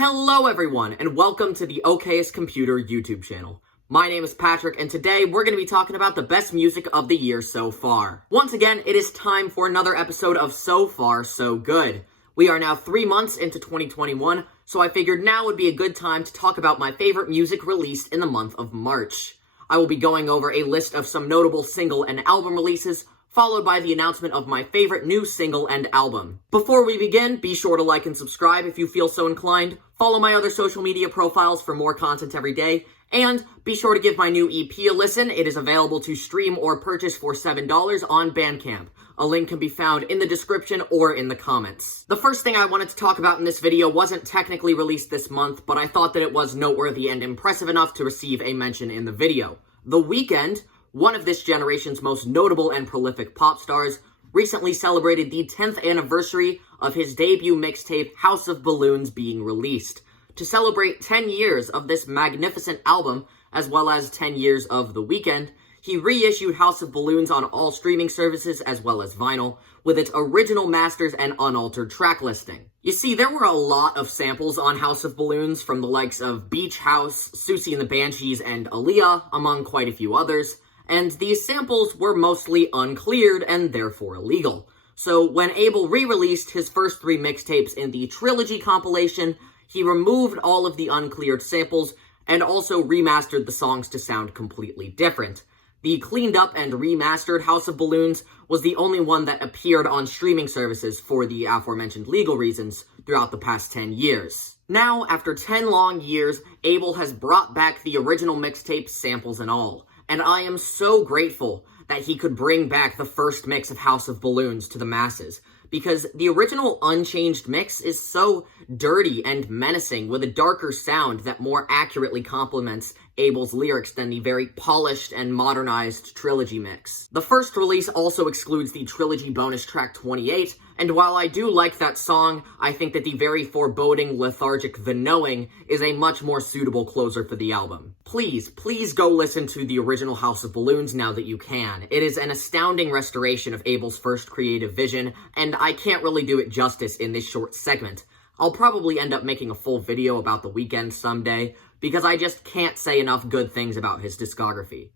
Hello everyone, and welcome to the Okayest Computer YouTube channel. My name is Patrick, and today we're going to be talking about the best music of the year so far. Once again, it is time for another episode of So Far, So Good. We are now 3 months into 2021, so I figured now would be a good time to talk about my favorite music released in the month of March. I will be going over a list of some notable single and album releases, followed by the announcement of my favorite new single and album. Before we begin, be sure to like and subscribe if you feel so inclined, follow my other social media profiles for more content every day, and be sure to give my new EP a listen. It is available to stream or purchase for $7 on Bandcamp. A link can be found in the description or in the comments. The first thing I wanted to talk about in this video wasn't technically released this month, but I thought that it was noteworthy and impressive enough to receive a mention in the video. The Weeknd, one of this generation's most notable and prolific pop stars, recently celebrated the 10th anniversary of his debut mixtape House of Balloons being released. To celebrate 10 years of this magnificent album, as well as 10 years of The Weeknd, he reissued House of Balloons on all streaming services as well as vinyl, with its original masters and unaltered track listing. You see, there were a lot of samples on House of Balloons from the likes of Beach House, Susie and the Banshees, and Aaliyah, among quite a few others, and these samples were mostly uncleared and therefore illegal. So when Abel re-released his first 3 mixtapes in the Trilogy compilation, he removed all of the uncleared samples and also remastered the songs to sound completely different. The cleaned up and remastered House of Balloons was the only one that appeared on streaming services for the aforementioned legal reasons throughout the past 10 years. Now, after 10 long years, Abel has brought back the original mixtape, samples and all. And I am so grateful that he could bring back the first mix of House of Balloons to the masses, because the original unchanged mix is so dirty and menacing with a darker sound that more accurately complements Abel's lyrics than the very polished and modernized Trilogy mix. The first release also excludes the Trilogy bonus track 28, and while I do like that song, I think that the very foreboding, lethargic The Knowing is a much more suitable closer for the album. Please go listen to the original House of Balloons now that you can. It is an astounding restoration of Abel's first creative vision, and I can't really do it justice in this short segment. I'll probably end up making a full video about The Weeknd someday, because I just can't say enough good things about his discography.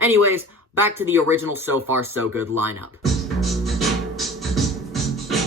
Anyways, back to the original So Far So Good lineup.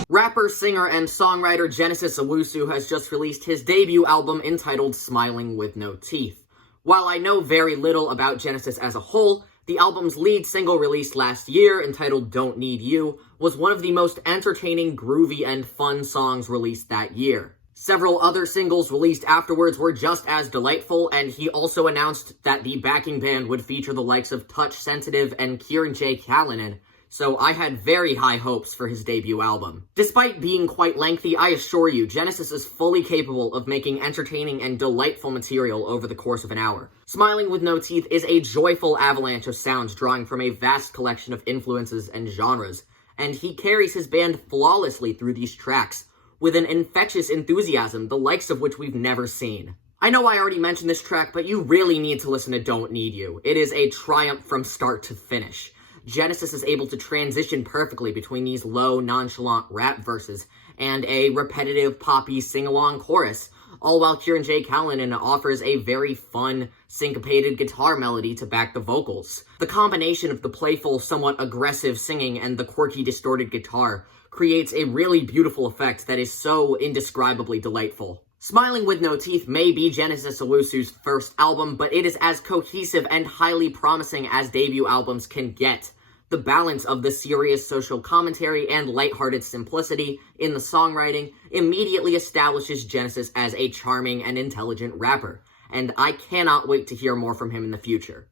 Rapper, singer, and songwriter Genesis Owusu has just released his debut album entitled Smiling with No Teeth. While I know very little about Genesis as a whole, the album's lead single released last year, entitled Don't Need You, was one of the most entertaining, groovy, and fun songs released that year. Several other singles released afterwards were just as delightful, and he also announced that the backing band would feature the likes of Touch Sensitive and Kieran J. Callanan, so I had very high hopes for his debut album. Despite being quite lengthy, I assure you, Genesis is fully capable of making entertaining and delightful material over the course of an hour. Smiling with No Teeth is a joyful avalanche of sounds drawing from a vast collection of influences and genres, and he carries his band flawlessly through these tracks, with an infectious enthusiasm, the likes of which we've never seen. I know I already mentioned this track, but you really need to listen to Don't Need You. It is a triumph from start to finish. Genesis is able to transition perfectly between these low, nonchalant rap verses and a repetitive, poppy, sing-along chorus, all while Kieran J. Callanan offers a very fun, syncopated guitar melody to back the vocals. The combination of the playful, somewhat aggressive singing and the quirky, distorted guitar creates a really beautiful effect that is so indescribably delightful. Smiling with No Teeth may be Genesis Owusu's first album, but it is as cohesive and highly promising as debut albums can get. The balance of the serious social commentary and lighthearted simplicity in the songwriting immediately establishes Genesis as a charming and intelligent rapper, and I cannot wait to hear more from him in the future.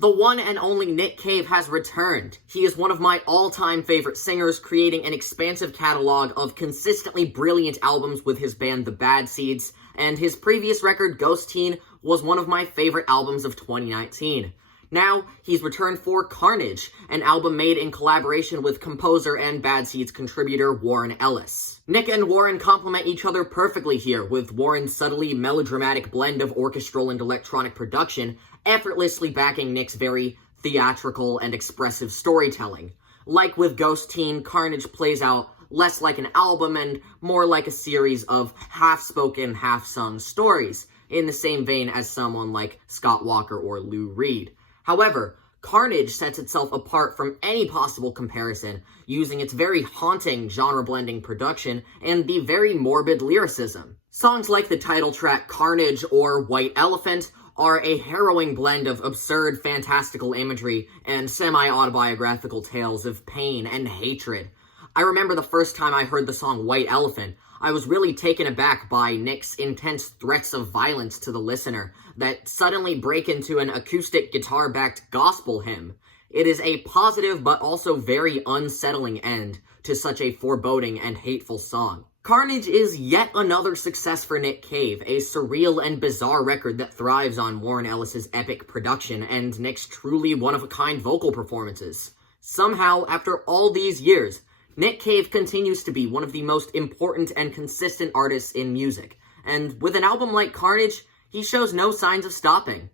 The one and only Nick Cave has returned. He is one of my all-time favorite singers, creating an expansive catalog of consistently brilliant albums with his band The Bad Seeds, and his previous record, Ghost Teen, was one of my favorite albums of 2019. Now, he's returned for Carnage, an album made in collaboration with composer and Bad Seeds contributor Warren Ellis. Nick and Warren complement each other perfectly here, with Warren's subtly melodramatic blend of orchestral and electronic production effortlessly backing Nick's very theatrical and expressive storytelling. Like with Ghost Teen, Carnage plays out less like an album and more like a series of half-spoken, half-sung stories, in the same vein as someone like Scott Walker or Lou Reed. However, CARNAGE sets itself apart from any possible comparison, using its very haunting genre-blending production and the very morbid lyricism. Songs like the title track CARNAGE or White Elephant are a harrowing blend of absurd, fantastical imagery and semi-autobiographical tales of pain and hatred. I remember the first time I heard the song White Elephant, I was really taken aback by Nick's intense threats of violence to the listener that suddenly break into an acoustic guitar-backed gospel hymn. It is a positive but also very unsettling end to such a foreboding and hateful song. CARNAGE is yet another success for Nick Cave, a surreal and bizarre record that thrives on Warren Ellis's epic production and Nick's truly one-of-a-kind vocal performances. Somehow, after all these years, Nick Cave continues to be one of the most important and consistent artists in music, and with an album like CARNAGE, he shows no signs of stopping.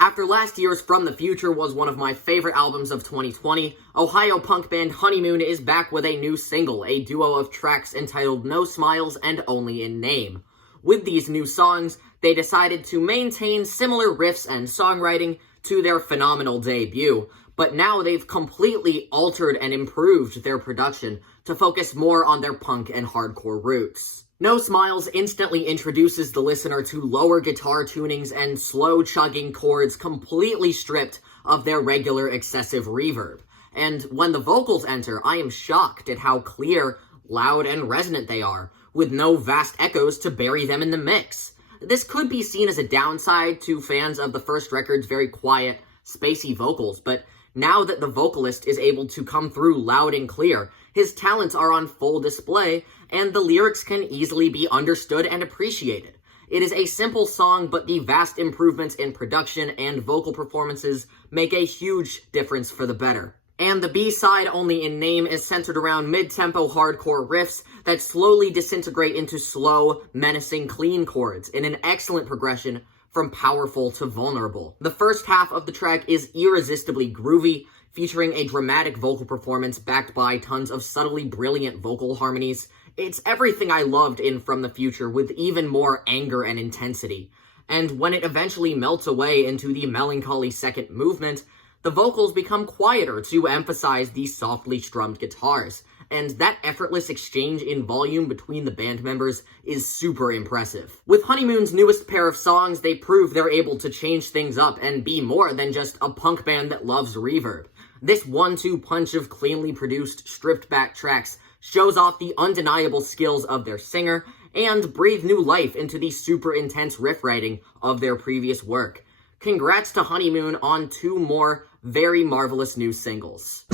After last year's From the Future was one of my favorite albums of 2020, Ohio punk band Honeymoon is back with a new single, a duo of tracks entitled No Smiles and Only in Name. With these new songs, they decided to maintain similar riffs and songwriting to their phenomenal debut, but now they've completely altered and improved their production to focus more on their punk and hardcore roots. No Smiles instantly introduces the listener to lower guitar tunings and slow chugging chords completely stripped of their regular excessive reverb. And when the vocals enter, I am shocked at how clear, loud, and resonant they are, with no vast echoes to bury them in the mix. This could be seen as a downside to fans of the first record's very quiet, spacey vocals, but now that the vocalist is able to come through loud and clear, his talents are on full display, and the lyrics can easily be understood and appreciated. It is a simple song, but the vast improvements in production and vocal performances make a huge difference for the better. And the B-side, Only in Name, is centered around mid-tempo hardcore riffs that slowly disintegrate into slow, menacing clean chords in an excellent progression from powerful to vulnerable. The first half of the track is irresistibly groovy, featuring a dramatic vocal performance backed by tons of subtly brilliant vocal harmonies. It's everything I loved in From the Future, with even more anger and intensity. And when it eventually melts away into the melancholy second movement, the vocals become quieter to emphasize the softly strummed guitars, and that effortless exchange in volume between the band members is super impressive. With Honeymoon's newest pair of songs, they prove they're able to change things up and be more than just a punk band that loves reverb. This 1-2 punch of cleanly produced, stripped-back tracks shows off the undeniable skills of their singer and breathe new life into the super intense riff writing of their previous work. Congrats to Honeymoon on 2 more very marvelous new singles.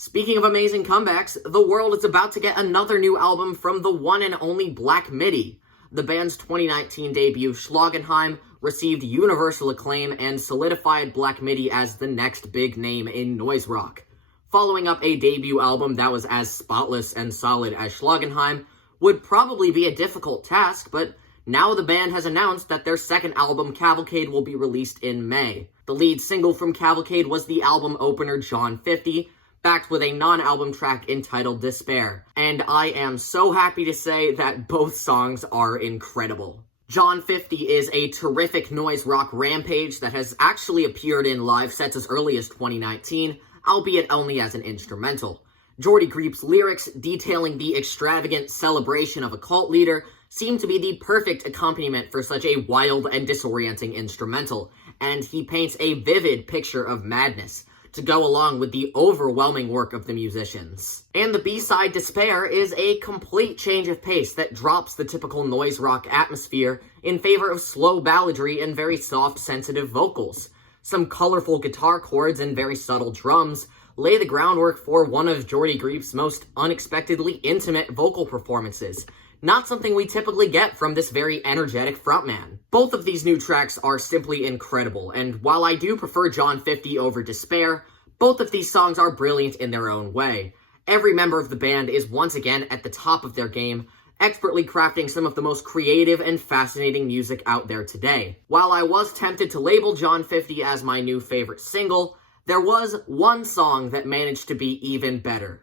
Speaking of amazing comebacks, the world is about to get another new album from the one and only Black Midi. The band's 2019 debut, Schlagenheim, received universal acclaim and solidified Black Midi as the next big name in noise rock. Following up a debut album that was as spotless and solid as Schlagenheim would probably be a difficult task, but now the band has announced that their second album, Cavalcade, will be released in May. The lead single from Cavalcade was the album opener John 50, backed with a non-album track entitled Despair. And I am so happy to say that both songs are incredible. John 50 is a terrific noise rock rampage that has actually appeared in live sets as early as 2019, albeit only as an instrumental. Jordy Greep's lyrics, detailing the extravagant celebration of a cult leader, seem to be the perfect accompaniment for such a wild and disorienting instrumental, and he paints a vivid picture of madness to go along with the overwhelming work of the musicians. And the B-side, Despair, is a complete change of pace that drops the typical noise rock atmosphere in favor of slow balladry and very soft, sensitive vocals. Some colorful guitar chords and very subtle drums lay the groundwork for one of Jordy Greep's most unexpectedly intimate vocal performances. Not something we typically get from this very energetic frontman. Both of these new tracks are simply incredible, and while I do prefer John 50 over Despair, both of these songs are brilliant in their own way. Every member of the band is once again at the top of their game, expertly crafting some of the most creative and fascinating music out there today. While I was tempted to label John 50 as my new favorite single, there was one song that managed to be even better.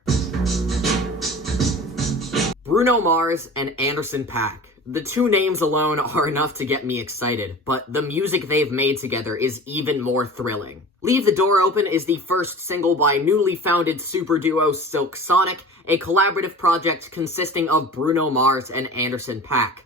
Bruno Mars and Anderson .Paak. The two names alone are enough to get me excited, but the music they've made together is even more thrilling. Leave the Door Open is the first single by newly founded super duo Silk Sonic, a collaborative project consisting of Bruno Mars and Anderson .Paak.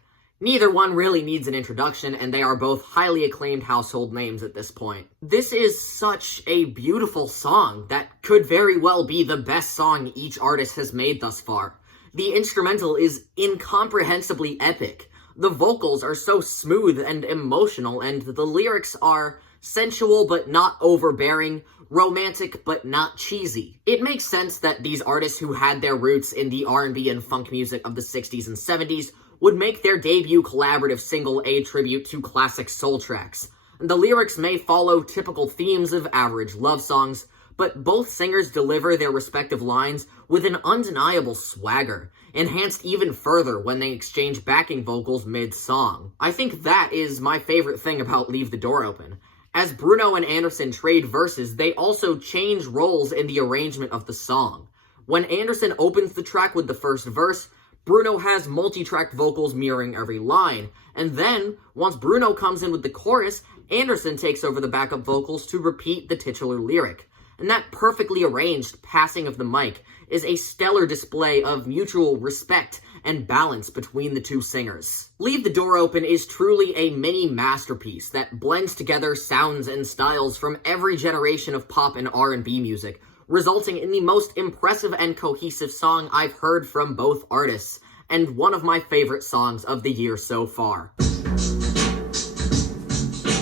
Neither one really needs an introduction, and they are both highly acclaimed household names at this point. This is such a beautiful song that could very well be the best song each artist has made thus far. The instrumental is incomprehensibly epic. The vocals are so smooth and emotional, and the lyrics are sensual but not overbearing, romantic but not cheesy. It makes sense that these artists who had their roots in the R&B and funk music of the 60s and 70s would make their debut collaborative single a tribute to classic soul tracks. The lyrics may follow typical themes of average love songs, but both singers deliver their respective lines with an undeniable swagger, enhanced even further when they exchange backing vocals mid-song. I think that is my favorite thing about Leave the Door Open. As Bruno and Anderson trade verses, they also change roles in the arrangement of the song. When Anderson opens the track with the first verse, Bruno has multi-tracked vocals mirroring every line, and then, once Bruno comes in with the chorus, Anderson takes over the backup vocals to repeat the titular lyric. And that perfectly arranged passing of the mic is a stellar display of mutual respect and balance between the two singers. Leave the Door Open is truly a mini masterpiece that blends together sounds and styles from every generation of pop and R&B music, resulting in the most impressive and cohesive song I've heard from both artists, and one of my favorite songs of the year so far.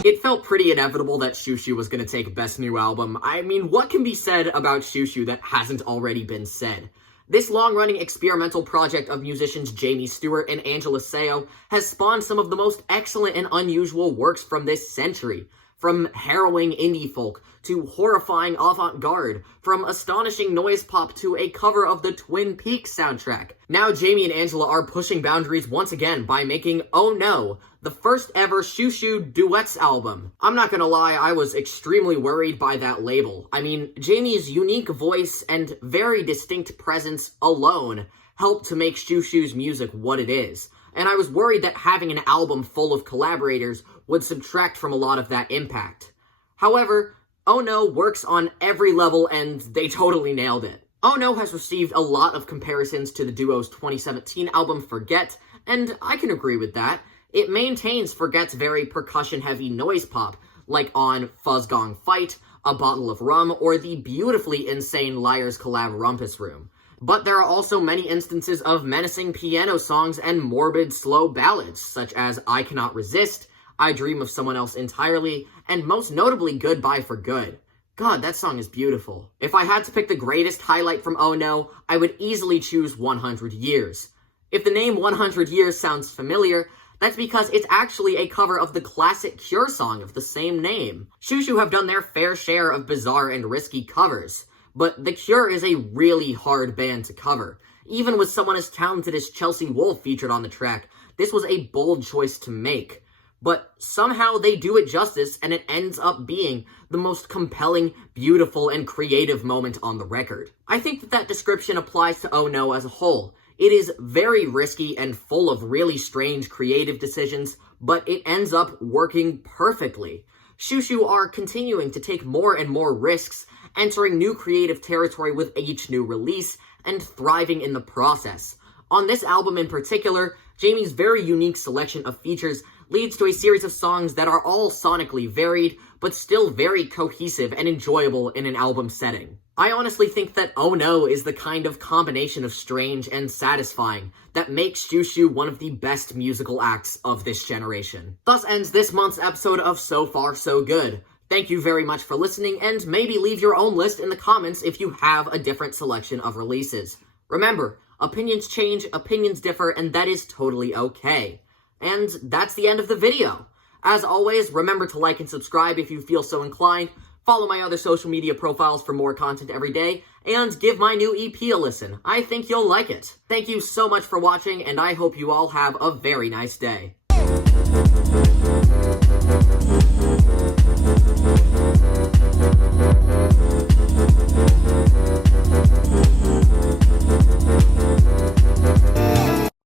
It felt pretty inevitable that Xiu Xiu was going to take Best New Album. I mean, what can be said about Xiu Xiu that hasn't already been said? This long-running experimental project of musicians Jamie Stewart and Angela Seo has spawned some of the most excellent and unusual works from this century. From harrowing indie folk to horrifying avant-garde, from astonishing noise pop to a cover of the Twin Peaks soundtrack. Now Jamie and Angela are pushing boundaries once again by making Oh No, the first ever Xiu Xiu duets album. I'm not gonna lie, I was extremely worried by that label. I mean, Jamie's unique voice and very distinct presence alone helped to make Xiu Xiu's music what it is. And I was worried that having an album full of collaborators would subtract from a lot of that impact. However, Oh No works on every level and they totally nailed it. Oh No has received a lot of comparisons to the duo's 2017 album Forget, and I can agree with that. It maintains Forget's very percussion-heavy noise pop, like on Fuzz Gong Fight, A Bottle of Rum, or the beautifully insane Liars collab Rumpus Room. But there are also many instances of menacing piano songs and morbid, slow ballads, such as I Cannot Resist, I Dream of Someone Else Entirely, and most notably Goodbye for Good. God, that song is beautiful. If I had to pick the greatest highlight from Oh No, I would easily choose 100 Years. If the name 100 Years sounds familiar, that's because it's actually a cover of the classic Cure song of the same name. Xiu Xiu have done their fair share of bizarre and risky covers, but The Cure is a really hard band to cover. Even with someone as talented as Chelsea Wolfe featured on the track, this was a bold choice to make. But somehow they do it justice, and it ends up being the most compelling, beautiful, and creative moment on the record. I think that description applies to Oh No as a whole. It is very risky and full of really strange creative decisions, but it ends up working perfectly. Xiu Xiu are continuing to take more and more risks, entering new creative territory with each new release, and thriving in the process. On this album in particular, Jamie's very unique selection of features leads to a series of songs that are all sonically varied, but still very cohesive and enjoyable in an album setting. I honestly think that Oh No is the kind of combination of strange and satisfying that makes Xiu Xiu one of the best musical acts of this generation. Thus ends this month's episode of So Far So Good. Thank you very much for listening, and maybe leave your own list in the comments if you have a different selection of releases. Remember, opinions change, opinions differ, and that is totally okay. And that's the end of the video. As always, remember to like and subscribe if you feel so inclined, follow my other social media profiles for more content every day, and give my new EP a listen. I think you'll like it. Thank you so much for watching, and I hope you all have a very nice day.